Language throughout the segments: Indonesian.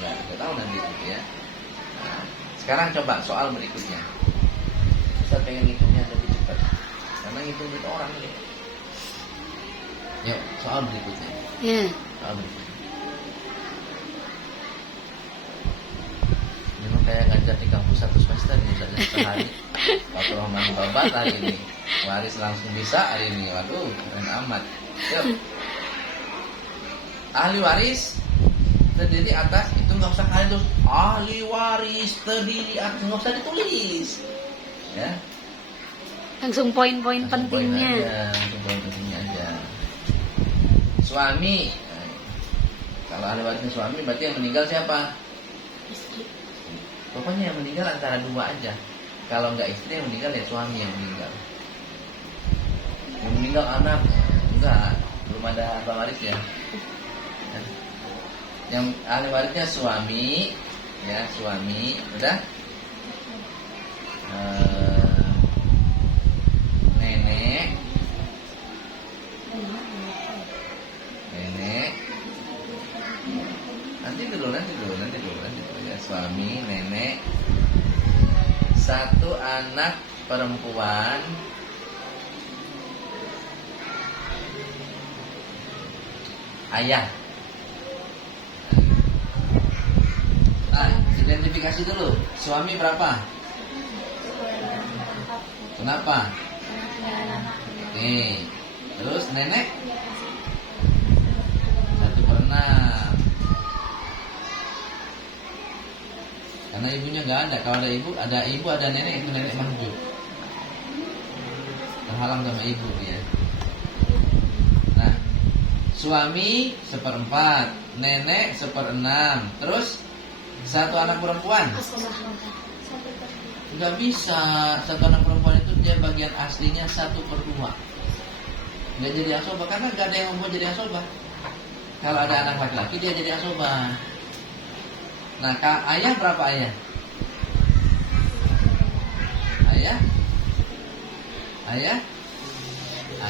nggak tahu nanti gitu ya. Nah, sekarang coba soal berikutnya. Ustaz pengen ngitungnya lebih cepat karena ngitung duit orang ini. Yuk, soal berikutnya. Soal berikutnya. Memang kayak ngajar di kampus 1 semester ini saja sehari. Waktu Rahman Babat hari ini, waris langsung bisa hari ini. Waduh, keren amat. Yuk. Ahli waris terdiri atas, itu nggak usah kalian tulis ahli waris terdiri atas, nggak usah ditulis, ya. Langsung poin-poin pentingnya. Langsung poin pentingnya aja. Suami, kalau ahli warisnya suami, berarti yang meninggal siapa? Istri. Pokoknya yang meninggal antara 2 aja. Kalau nggak istri yang meninggal ya suami yang meninggal. Yang meninggal anak, enggak, belum ada harta waris ya. Yang ahli warisnya suami, ya suami, udah. Nenek, nanti dulu ya, suami, nenek, 1 anak perempuan, ayah. Nah, identifikasi dulu. Suami berapa? Kenapa? Oke. Terus nenek? 1/6. Karena ibunya nggak ada. Kalau ada ibu ada nenek, itu nenek mahjub. Terhalang sama ibu dia. Nah, suami 1/4, nenek 1/6. Terus 1 anak perempuan. Nggak bisa. 1 anak perempuan itu dia bagian aslinya 1/2. Nggak jadi asobah karena nggak ada yang mau jadi asobah. Kalau ada anak laki-laki dia jadi asobah. Nah, ayah berapa ayah?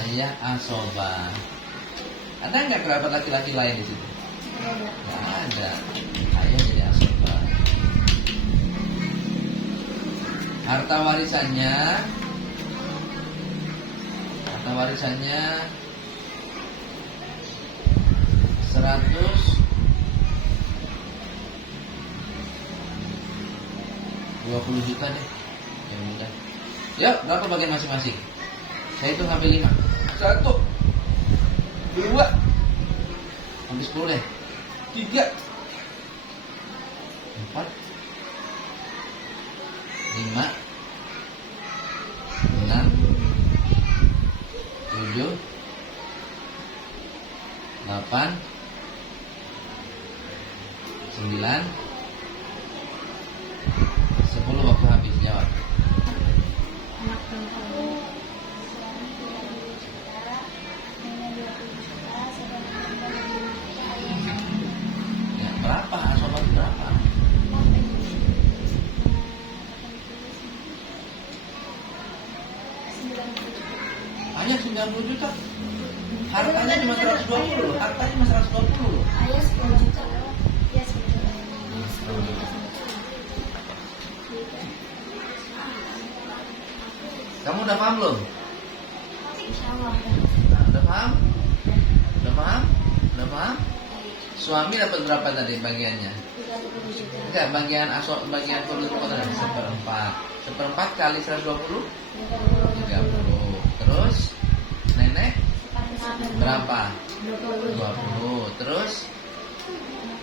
Ayah asobah. Ada nggak kerabat laki-laki lain di situ? Nggak ada. Ayah jadi asobah. Harta warisannya 120 juta deh. Ya udah. Yuk, berapa bagian masing-masing? Saya hitung sampai 5. 1, 2, sampai 10 deh. 3, 4, 5, 6, 7, 8, 9, 10 waktu habis jawab. Ya, berapa? Sobat berapa? Hanya 90 juta. Hartanya cuma 120 loh. Hartanya cuma 120 loh. Ayah 10 juta. Ya 10 juta. Kamu udah paham belum? Insyaallah. Nah, udah paham? Udah paham? Udah paham? Suami dapat berapa tadi bagiannya? 30 juta. Enggak, bagian perlu tadi 1/4. 1/4 kali 120? 30. Terus nenek berapa? 20. Terus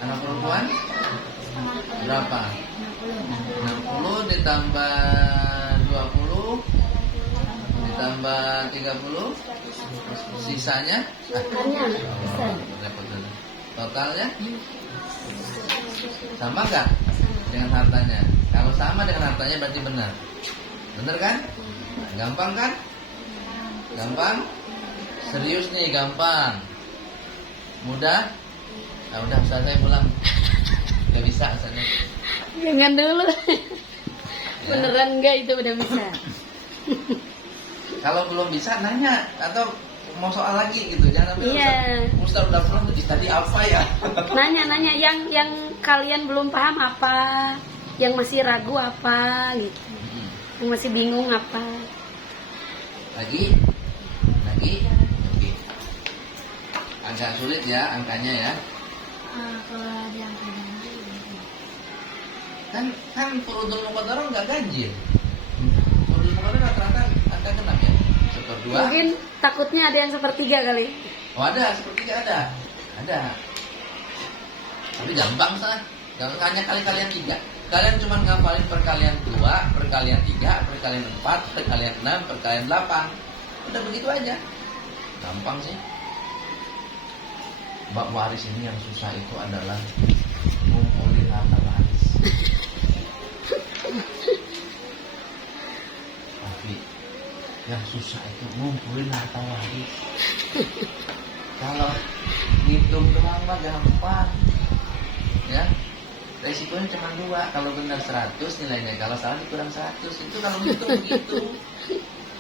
anak perempuan berapa? 60 ditambah 20 ditambah 30 sisanya totalnya sama nggak dengan hartanya? Kalau sama dengan hartanya berarti benar. Benar kan? Nah, gampang kan? Gampang? Serius nih, gampang. Mudah? Nah, udah Ustaz saya pulang. Gak bisa Ustaznya. Jangan dulu. Beneran enggak itu udah bisa. Kalau belum bisa nanya atau mau soal lagi gitu. Jangan sampai Iya. Ustaz udah pulang tuh tadi apa ya? Nanya yang kalian belum paham apa, yang masih ragu apa gitu, yang masih bingung apa. Lagi. Agak sulit ya angkanya ya. Kalau yang Kan furudul muqaddarah nggak ganjil. Furudul muqaddarah rata-rata angka 6 ya. Seperdua. Mungkin takutnya ada yang sepertiga kali. Oh ada, sepertiga ada. Tapi gampang sah. Hanya kalian 3. Kalian cuma ngapalin perkalian 2, perkalian 3, perkalian 4, perkalian 6, perkalian 8. Udah begitu aja. Gampang sih. Bab waris ini yang susah itu adalah ngumpulin harta waris. Tapi yang susah itu ngumpulin harta waris. Kalau ngitung doang mah gampang. Ya. Resikonya cuma 2. Kalau benar 100 nilainya, kalau salah dikurang 100. Itu kalau ngitung begitu.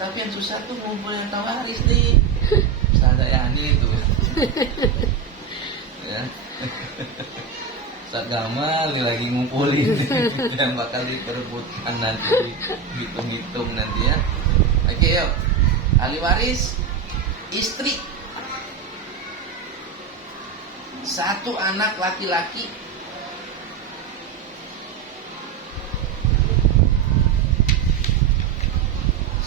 Tapi yang susah tuh ngumpulin harta waris nih. Ustaz Yani itu. Ya. Ustaz Gamal nih lagi ngumpulin yang bakal diperebutkan nanti, hitung-hitung nanti ya. Oke yuk. Ahli waris istri, 1 anak laki-laki,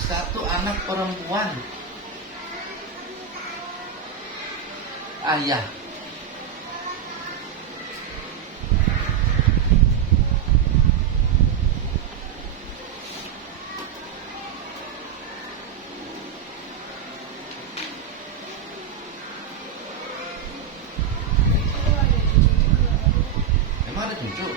1 anak perempuan, ayah. Emang ada cucu?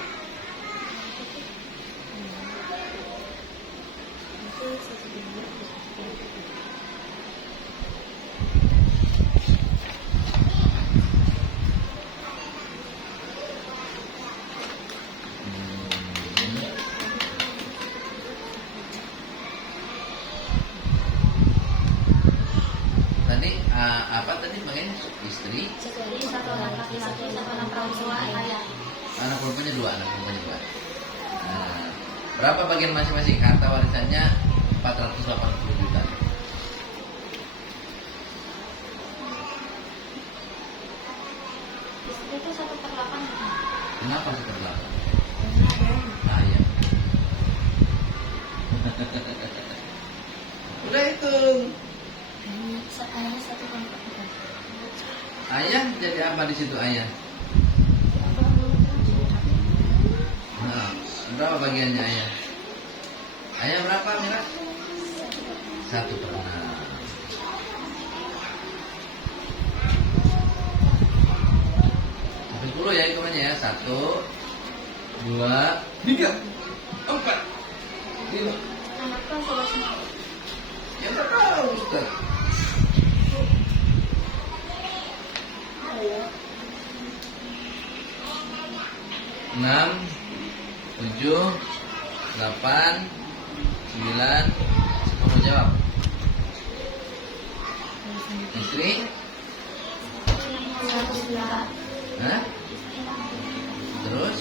Tadi apa tadi bagian istri? satu anak laki-laki, 1 anak perempuan, ayah. Anak perempuannya 2, Nah, berapa bagian masing-masing? Harta warisannya 480 juta. Istri itu 1/8. Kenapa 1/8? Ayah. Udah hitung. Ayahnya 1/4. Ayah jadi apa di situ ayah? Nah, berapa bagiannya ayah? Ayah berapa Mira? 1/6. Sampai 10 ya hitungannya ya. 1, 2, 3, 4, 5. Anakku sudah semua. Ya nggak tahu Ustaz. 6, 7, 8, 9. Siapa mau jawab? Istri? 109. Hah? Terus?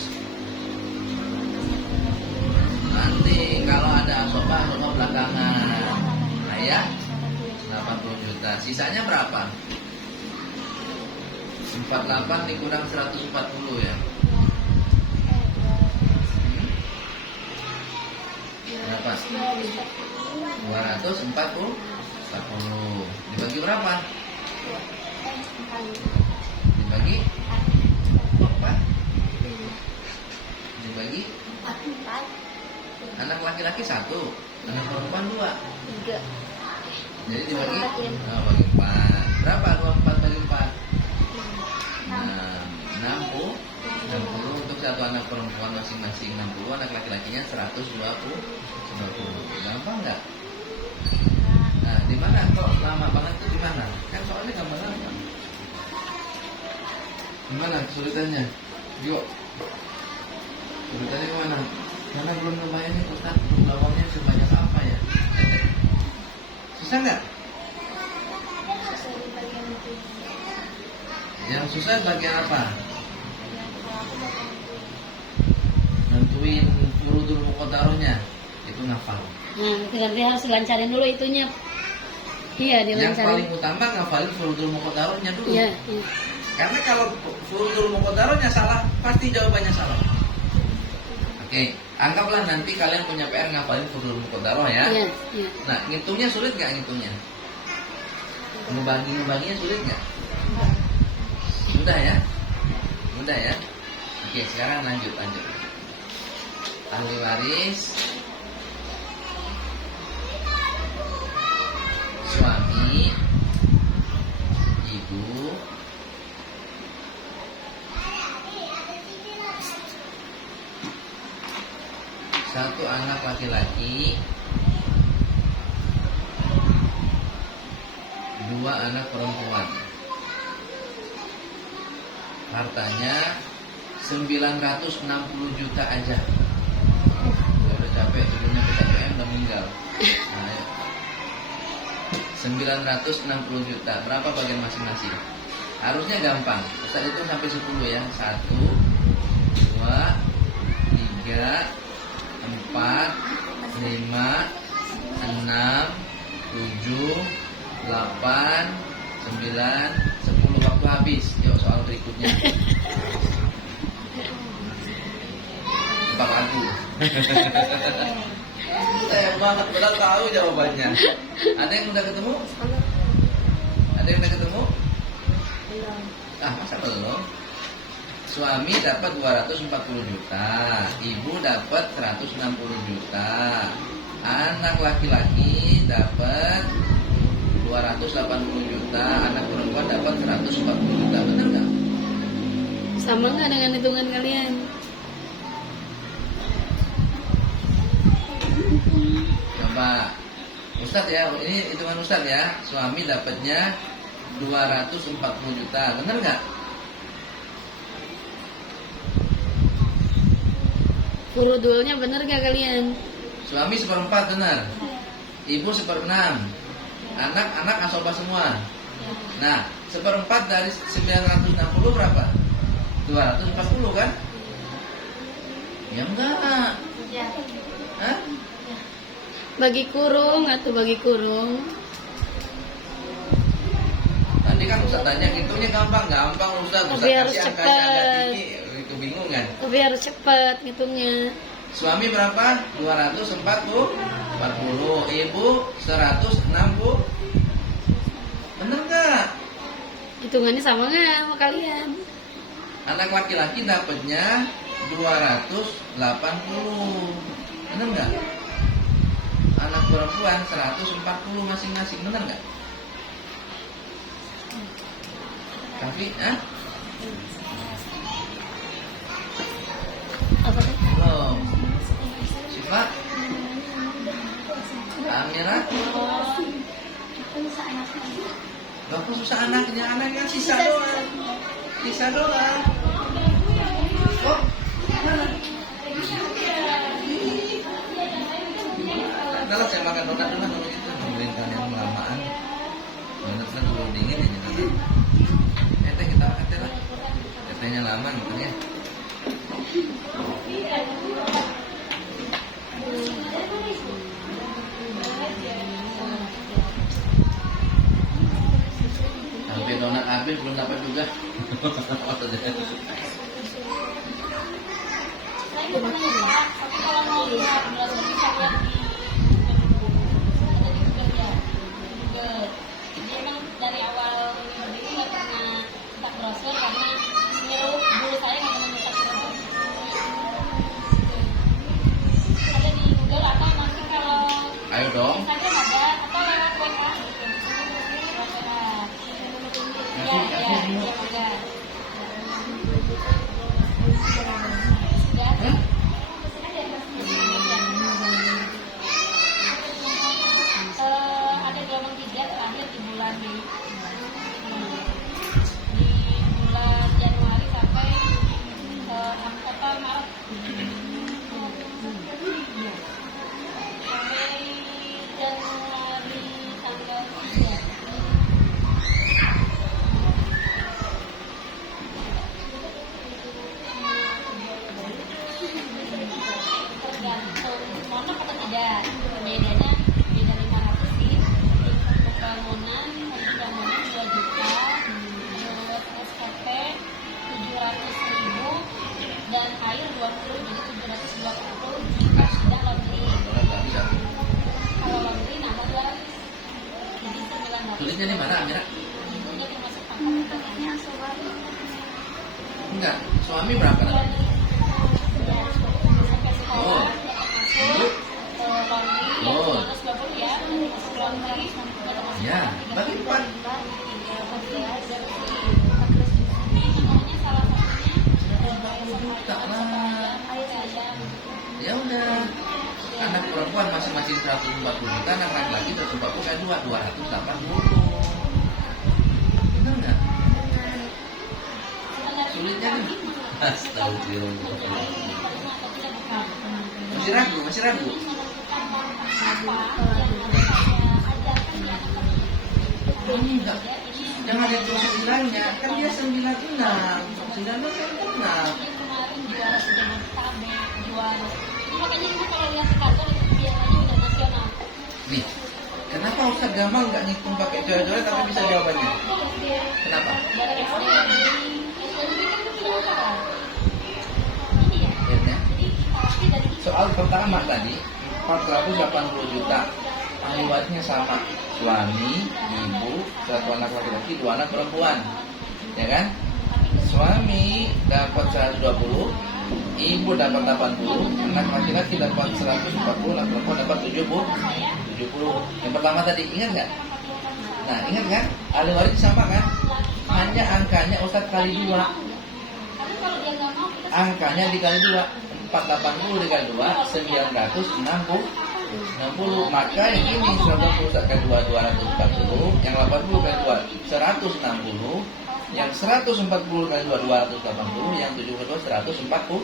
Nanti kalau ada asobah belakangan. Ayah 80 juta. Sisanya berapa? 48 dikurang 140 ya. Berapa? 240. Dibagi berapa? Dibagi 4. Dibagi 4. anak laki-laki 1, anak perempuan 2. 3. Jadi dibagi bagi 4. Berapa 24 bagi 4? 60. 60 untuk 1 anak perempuan masing-masing 60, anak laki-lakinya 120. Gampang nggak? Nah, di mana kok lama banget itu di mana? Kan soalnya gampang. Gimana kesulitannya? Yuk. Kesulitannya kemana? Karena belum ngebayangin Ustaz, lawangnya sebanyak apa ya? Susah nggak? Susah di bagian itu. Yang susah bagian apa? nentuin furudul muqaddarahnya itu ngafal. Nah, berarti harus dilancarin dulu itunya. Iya, Yang dilancarin. paling utama ngafalin furudul muqaddarahnya dulu. Iya, iya. Karena kalau furudul muqaddarahnya salah, pasti jawabannya salah. Oke, anggaplah nanti kalian punya PR ngafalin furudul muqaddarah ya. Iya, iya. Nah, ngitungnya sulit nggak ngitungnya? Ngebaginya sulit nggak? Mudah ya? Mudah ya? Oke, sekarang lanjut. Ahli waris, suami, ibu, satu anak laki-laki, dua anak perempuan. Hartanya 960 juta aja. Udah capek tidurnya PTM udah meninggal. Nah, ayo. 960 juta. Berapa bagian masing-masing? Harusnya gampang. Ustaz itu sampai 10 ya. 1 2 3 4 5 6 7 8 9 10. Waktu habis. Yuk soal berikutnya. Tebak aku. Saya banget udah tahu jawabannya. Ada yang udah ketemu? Ada yang udah ketemu? Belum. Ah, masa belum? Suami dapat 240 juta, ibu dapat 160 juta. Anak laki-laki dapat 280 juta, anak perempuan dapat 140 juta. Benar nggak? Sama nggak dengan hitungan kalian? Coba Ustadz ya, ini hitungan Ustadz ya. Suami dapatnya 240 juta, benar nggak? Furudulnya bener gak kalian? Suami 1/4 benar, ibu 1/6, anak-anak asobah semua. Nah, 1/4 dari 960 berapa? 240 kan? Ya enggak. Ya. Hah? Bagi kurung atau bagi kurung? Tadi kan Ustaz tanya ngitungnya gampang Ustaz. Ustaz Tapi harus kasih angkanya agak cepat. tinggi, kebingungan. Tapi harus cepet ngitungnya. Suami berapa? 240, ibu 160. Bener nggak? Hitungannya sama nggak sama kalian? Anak laki-laki dapatnya 280. Bener nggak? Anak perempuan 140 masing-masing. Bener nggak? Tapi, Apa tuh? belum. Siapa? Amira? Bapak susah anaknya sisa doang. Sisa doang. Oh, kalau saya makan donat dulu kalau gitu nungguin kalian kelamaan. Donat kan dulu dingin ya nanti. Teh kita makan teh lah. Tehnya lama gitu ya. Sampai donat habis belum dapat juga. Saya udah pernah nyoba, tapi kalau mau lihat brosur bisa lihat di Google ya. Google. Jadi emang dari awal ini nggak pernah cetak brosur karena nyuruh guru saya nggak pernah cetak brosur. Ada di Google atau masih kalau Ayo dong. Instagram ada atau lewat WA gitu. Lewat WA. Iya, iya, iya, ada. Sudah. Hah? Ada gelombang 3 terakhir di bulan Januari sampai Maret. Sampai dan air 20, jadi 720 jika ada laundry. Kalau nggak bisa. Kalau laundry nambah 200, jadi 900. Sulitnya di mana, Amira? Itu dia termasuk pangkat katanya suami. Enggak, suami berapa? Sampai Oh. sekolah masuk laundry Oh. 220 ya, masuk laundry masuk. Ya, bagi 4. Maunya salah satunya Tak lah. Ya udah. Anak perempuan masing-masing 140 juta, anak laki-laki 140 kan 280. Benar nggak? Sulitnya nih. Astagfirullah. Masih ragu. Ini enggak. Jangan lihat 29-nya, kan dia 96. 96 kan pernah. Kemarin juara Jabodetabek, juara. Makanya ibu kalau lihat di kantor itu biasanya udah nasional. Nih, kenapa Ustaz gampang nggak ngitung pakai coret-coret tapi bisa jawabannya? Kenapa? Dari SD kan pintar. Ini ya. Lihatnya. Jadi pasti dari Soal pertama tadi 480 juta. Ahli warisnya sama, suami, ibu, 1 anak laki-laki, 2 anak perempuan. Ya kan? Suami dapat 120, ibu dapat 80, anak laki-laki dapat 140, anak perempuan dapat 70. Yang pertama tadi ingat nggak? Nah, ingat kan? Ahli waris sama kan? Hanya angkanya Ustaz kali 2. tapi kalau dia nggak mau kita Angkanya dikali 2. 480 dikali 2 960. Maka yang ini 120 kali 2 240, yang 80 kali 2 160, yang 140 kali 2 280, yang 70 kali 2 140.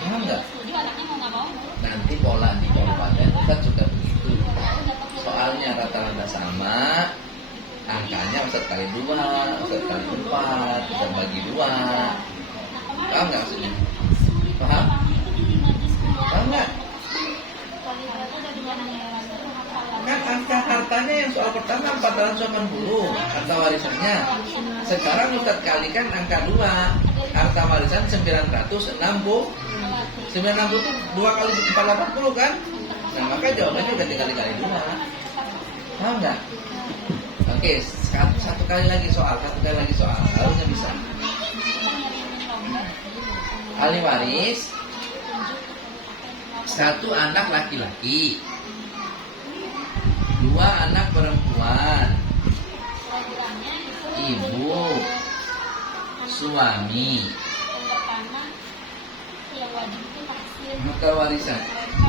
Paham nggak? setuju anaknya mau nggak mau. Nanti pola di kabupaten Ustaz juga begitu. Soalnya rata-rata sama, angkanya Ustaz kali 2, Ustaz kali 4, Ustaz bagi 2. Paham nggak maksudnya? Paham? Paham nggak? Kan angka hartanya yang soal pertama 480, harta warisannya. Sekarang Ustaz kalikan angka 2, harta warisan 960. 960 itu 2 kali 480 kan? Nah maka jawabannya udah dikali-kali 2. Paham nggak? Oke, satu kali lagi soal, harusnya bisa. Ahli waris 1 anak laki-laki, 2 anak perempuan, ibu, suami. Yang pertama yang wajib itu vaksin. Maka warisan Mereka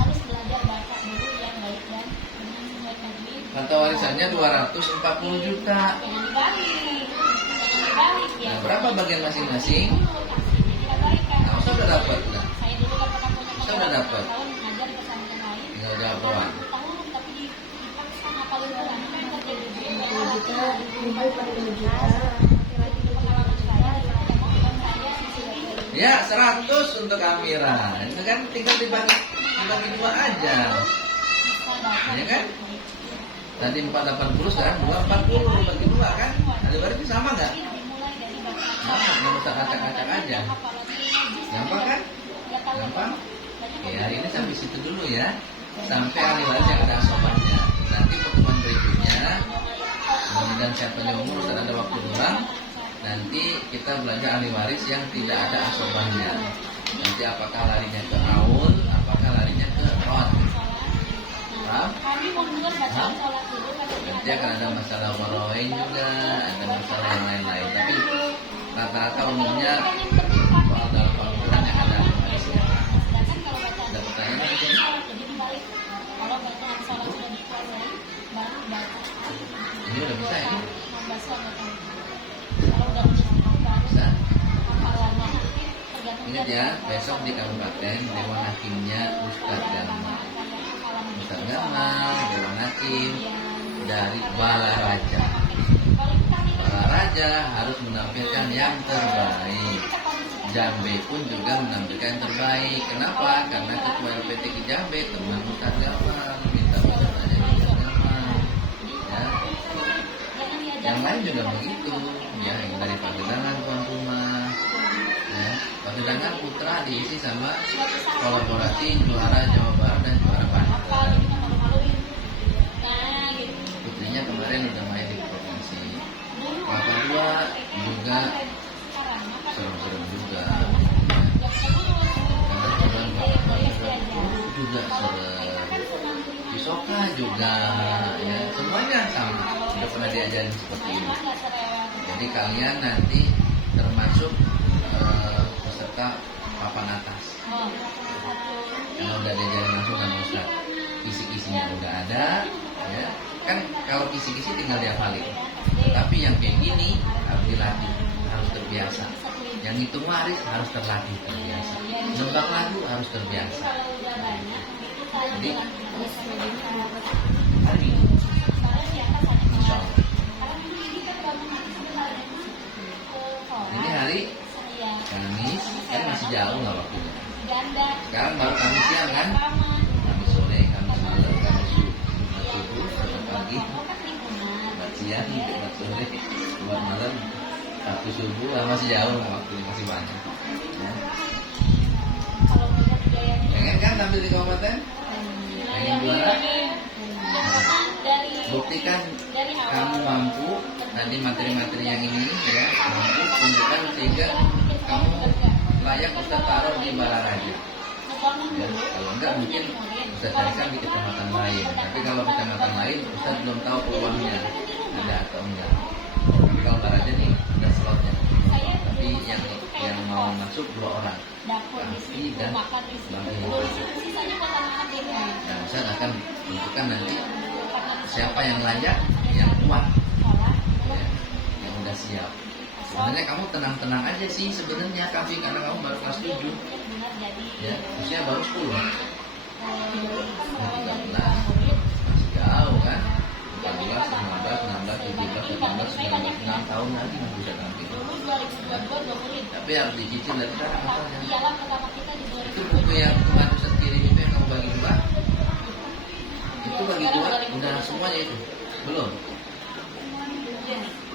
harus belajar bahasa dulu yang baik dan luar negeri. harta warisannya 240 juta. Jangan dibalik ya. Nah, berapa bagian masing-masing? Kita balikan. Nah, Ustaz udah dapat lah. Saya dulu kan pernah punya Saya udah dapat. tahun ngajar di pesantren lain. Tinggal jawab doang. 10 tahun tapi dipaksa ngapalin Quran kan kerja di dunia. 2 juta, ibu pada 2 juta. Lagi di pengalaman saya di pengalaman saya di sini. Ya, 100 untuk Amira. Itu kan tinggal dibagi 2 aja. Ya kan? Tadi 480 sekarang 240 bagi 2 kan? Ahli waris sama nggak? Dimulai dari baca. Nah, nggak usah acak-acak aja. Gampang kan? Gampang? Oke, hari ini sampai situ dulu ya. Sampai ahli waris yang ada asobannya. Nanti pertemuan berikutnya, mudah-mudahan saya punya umur dan ada waktu luang. Nanti kita belajar ahli waris yang tidak ada asobannya. Nanti apakah larinya ke aul, apakah larinya ke rod. Paham? Kami mau dengar bacaan sholat dulu kan Nanti akan ada masalah warawain juga, ada masalah yang lain-lain. Tapi rata-rata umumnya soal dalam Al-Quran yang ada ahli warisnya. sedangkan kalau bacaan Ada pertanyaan lagi? sholat jadi dibalik. Kalau bacaan sholat sudah dikuasai baru baca Ini udah bisa ya? membaca bacaan. Kalau udah bisa baru Bisa. hafalannya nanti tergantung Ingat ya, besok di kabupaten Dewan Hakimnya Ustadz Dharma. Ustadz Dharma, Dewan Hakim dari Balaraja. Balaraja harus menampilkan yang terbaik. Jambe pun juga menampilkan yang terbaik. Kenapa? Karena ketua LPTK Jambe teman Ustadz Dharma, minta Ustadz aja di Ustadz Dharma. Ya. Yang lain juga begitu. Ya, yang dari Pagedangan tuan rumah, sedangkan putra diisi sama kolaborasi juara Jawa Barat dan juara apa Banten. gitu kan malu-maluin. Nah gitu. Putrinya kemarin udah main di provinsi. Dulu Kelapa Dua juga sekarang apa seru-seru juga. yang terus Kebetulan aja. juga seru. Cisoka juga, ya semuanya sama. Udah pernah diajarin seperti ini. Jadi kalian nanti termasuk peserta papan atas. Karena udah diajarin langsung sama Ustaz. Kisi-kisinya udah ada, ya. Kan kalau kisi-kisi tinggal dihafalin. Tapi yang kayak gini harus dilatih, harus terbiasa. Yang hitung waris harus terlatih, terbiasa. Nembak lagu harus terbiasa. Jadi hari ini, insya Allah. Ini hari Kamis, kan masih jauh nggak waktunya. Sekarang baru Kamis siang kan? Kamis sore, Kamis malam, Kamis subuh, Jumat pagi, Jumat siang, Jumat sore, Jumat malam, Sabtu subuh, masih jauh waktunya, masih banyak. Ya. Pengen kan tampil di kabupaten? Pengen juara? Buktikan kamu mampu tadi materi-materi yang ini ya, mampu tunjukkan sehingga kamu layak Ustaz taruh di Balaraja. Ya, kalau enggak mungkin Ustaz carikan di kecamatan lain. Tapi kalau kecamatan lain Ustaz belum tahu peluangnya ada atau enggak. Tapi kalau Balaraja nih udah slotnya. Tapi yang mau masuk 2 orang. Kafi dan Bang Ibu. Dan Ustaz akan tentukan nanti siapa yang layak, yang kuat, ya, yang udah siap. Sebenarnya kamu tenang-tenang aja sih sebenarnya Kafi, karena kamu baru kelas 7, ya, usia baru 10, 13, masih jauh kan, 14, 15, 16, 17, 18, 19, 6 tahun lagi masih bisa tampil. Tapi harus dicicil dari sekarang masalahnya. Itu buku yang kemarin Ustaz kirim itu yang kamu bagi 2. Itu bagi 2 udah semuanya itu belum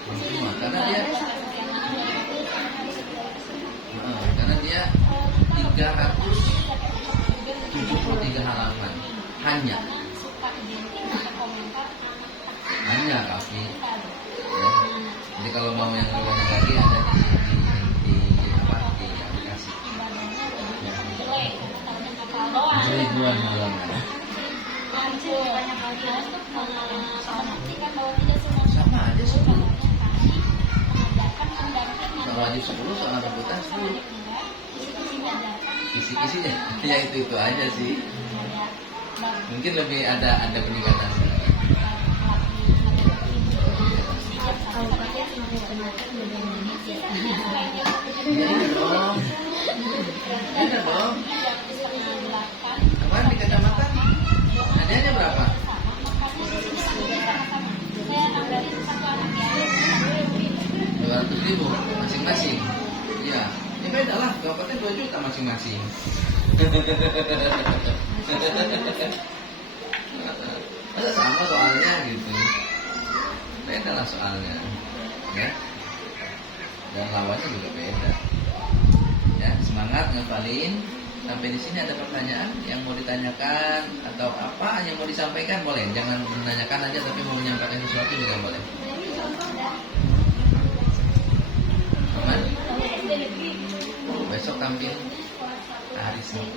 semua karena dia 373 halaman hanya Kafi, ya. Jadi kalau mau yang lebih banyak lagi ada di aplikasi ribuan halaman. Sama aja 10. Soal wajib 10, soal rebutan 10. Kisi-kisinya ya itu aja sih. Mungkin lebih ada peningkatan. Iya dong. Iya dong. Kemarin di kecamatan hadiahnya berapa? 200.000 masing-masing. Iya, ini beda lah. Kabupaten 2 juta masing-masing. Masa sama soalnya gitu. Beda lah soalnya, ya. Dan lawannya juga beda. Ya, semangat ngapalin. Sampai di sini ada pertanyaan yang mau ditanyakan atau apa yang mau disampaikan boleh. Jangan menanyakan aja tapi mau menyampaikan sesuatu juga boleh. Aman? Besok tampil hari Senin.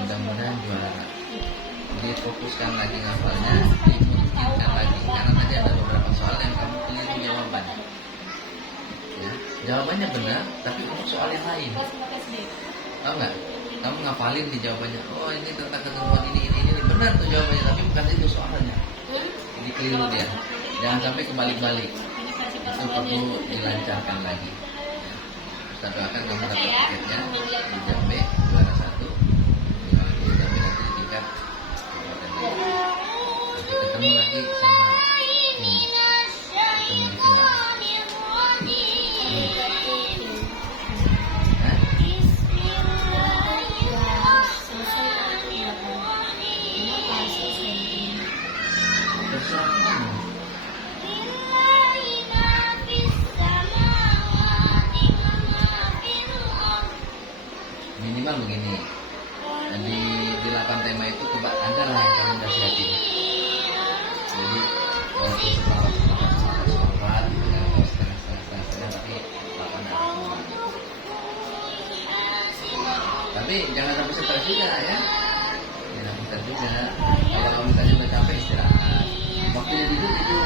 Mudah-mudahan juara. Jadi fokuskan lagi ngapalnya, dimungkinkan lagi karena tadi ada beberapa soal yang kamu keliru jawabannya. Ya, jawabannya benar, tapi untuk soal yang lain. Tahu nggak? Kamu ngapalin di jawabannya. Oh ini tentang ketentuan ini. Benar tuh jawabannya, tapi bukan itu soalnya. Jadi keliru dia. Jangan sampai kebalik-balik. Itu perlu dilancarkan lagi. Ustaz doakan kamu dapat tiketnya di Jambe juara 1. Di Jambe nanti di tingkat kabupaten. Nanti ketemu lagi sama ini. Ketemu di final. 8 tema itu coba ada lah yang kamu nasihatin. Jadi walaupun seperempat gitu kan, atau setengah, tapi 8 harus semua. Tapi jangan sampai stres juga ya. Jangan sampai stres juga. Kalau kamu tadi udah capek istirahat. Waktunya tidur itu